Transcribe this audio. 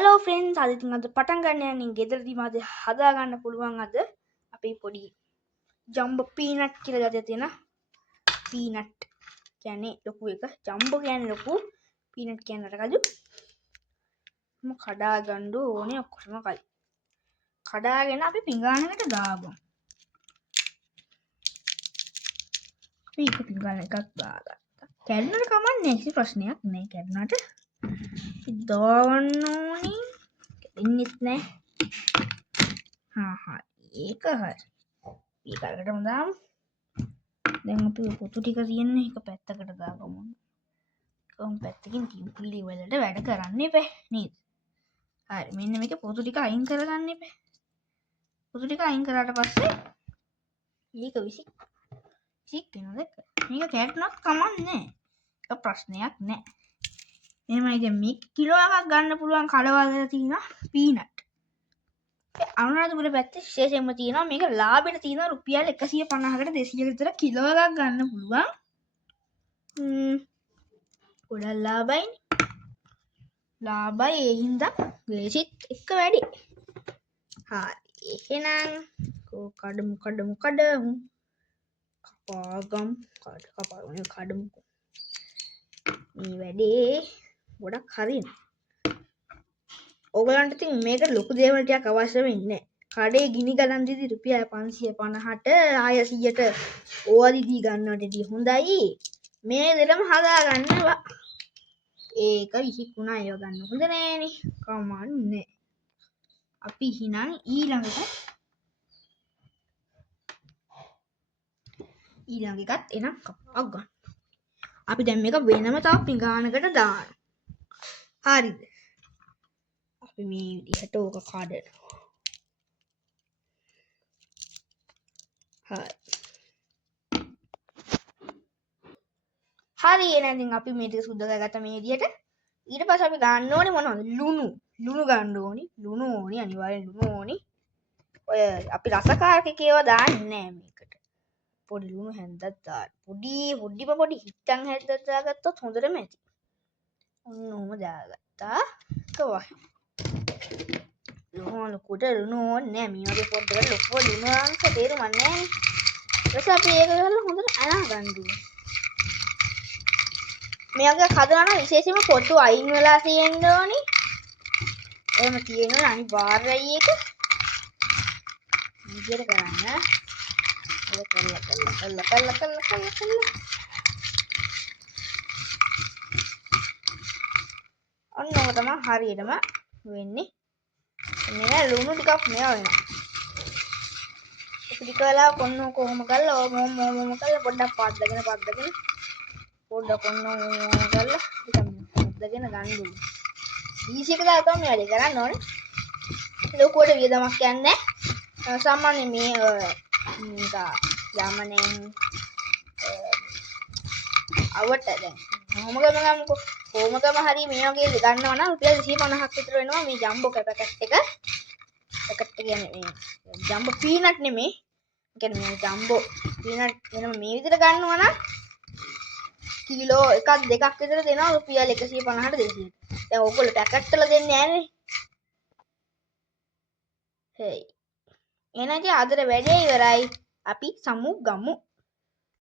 Hello friends අද ඉතින් අද පටන් ගන්න යන්නේ ගෙදරදීම අද හදා ගන්න පුළුවන් අද අපේ පොඩි ජම්බෝ පීනට් කියලා ගතිය තියෙන පීනට් කියන්නේ ලොකු එක ජම්බෝ කියන්නේ ලොකු පීනට් කියන්නේ රකජු මම කඩා ගන්න ඕනේ ඔක්කොම කලින් කඩාගෙන අපි පිඟානකට දාගමු අපි එක පිඟාන එකක් දාගත්තා කැඩුනට කමන්නේ කිසි ප්‍රශ්නයක් නෑ කැඩුනට දාගන්න ඕනේ ඉන්නෙත් නෑ ඒක හරි ඊකරකටම දාමු දැන් අපි පොතු ටික තියෙන්නේ එක පැත්තකට දාගමු කොම් පැත්තකින් කිම්පිලි වලට වැඩ කරන්න එපා නේද හරි මෙන්න මේක පොතු ටික අයින් කරගන්න එපා පොතු ටික අයින් කරාට පස්සේ මේක විසි වෙනද මේක කැඩුනත් කමන්නේ ඒක ප්‍රශ්නයක් නෑ එහෙමයි දැන් මේක කිලෝ එකක් ගන්න පුළුවන් කඩවල තියෙන පීනට් අනුරාධපුර පැත්තේ විශේෂයෙන්ම තියෙනවා මේක ලාභෙට තියෙනවා රුපියල් 150කට 200කට විතර කිලෝ එකක් ගන්න පුළුවන් ගොඩක් ලාභයි ඒ හින්දා ලේසිත් එක්ක වැඩි හරි එහෙනම් කඩමු කපාගම් කඩමු මේ වැඩේ ගොඩක් හරිනේ ඔයගලන්ට ඉතින් මේක ලොකු දේවල් ටිකක් අවශ්‍ය වෙන්නේ කඩේ ගිනි ගලන් දීදී රුපියල් 550ට 600ට ඕවා දීදී ගන්නවටදී හොඳයි මේ දෙලම හදා ගන්නවා ඒක විසිකුණා ඒව ගන්න හොඳ නෑනේ කමන්නේ අපි හිනම් ඊළඟ එකත් එනම් කපා ගන්න අපි දැන් මේක වෙනම තව පිඟානකට දානවා හරිද අපි මේ විදිහට ඕක කඩනවා හරි එහෙනම් අපි මේ ටික සුද්ධ කරගත්ත මේ විදිහට ඊට පස්සේ අපි ගන්න ඕනේ මොනවද ලුණු ගන්න ඕනේ ලුණු ඕනේ අනිවාර්යෙන් ලුණු ඕනේ ඔය අපි රසකාරකේ ඒවා දාන්නේ නැහැ මේකට පොඩි ලුණු හැන්දක් දාන්න පොඩි හිටන් හැන්දක් දාගත්තොත් හොඳටම ඇති ඔන්න ඔහම දාගත්තා කවයි ලොකුට ලුණු ඕනේ නැහැ මේ වගේ පොඩ්ඩකට ලොකුව ලුණු අංශ තේරුම් නැහැ ඊට පස්සේ අපි ඒක ගහලා හොඳට අනා ගන්න ඕනේ මේක හදනවා නම් විශේෂයෙන්ම පොතු අයින් වෙලා තියෙන්න ඕනි. එහෙම තියෙනවා අනිවාර්යයි ඒක. විදියට කරන්න. ඒක කළා. ඔන්නම තමයි හරියටම වෙන්නේ. මේ ලුණු ටිකක් මේවා වෙනවා. ටික වෙලා කොහොම කරලා මොම කරලා පොඩ්ඩක් පාද්දගෙන පොඩ්ඩක් ඔන්න කරලා ටිකක් ගන්න ඕනේ. ඊසි එක දාලා තමයි වැඩේ කරන්න ඕනේ. ලොකුවට වියදමක් යන්නේ නැහැ. සාමාන්‍ය මේ යමනෙන් අවට දැන් කොහොමකම හරි මේ වගේ ගන්නවා නම් රුපියල් 250ක් විතර වෙනවා මේ ජම්බෝ පැකට් එක. පැකට් කියන්නේ මේ ජම්බෝ පීනට් නෙමෙයි. කියන්නේ මේ ජම්බෝ පීනට් වෙනම මේ විදිහට ගන්නවා නම් කිලෝ එකක් දෙකක් විතර දෙනවා රුපියල් 150ට 200ට. දැන් ඕගොල්ලෝ පැකට් වල දෙන්නේ නැහනේ. හේ. එහෙනම් අදට වැඩේ ඉවරයි. අපි සමු ගමු.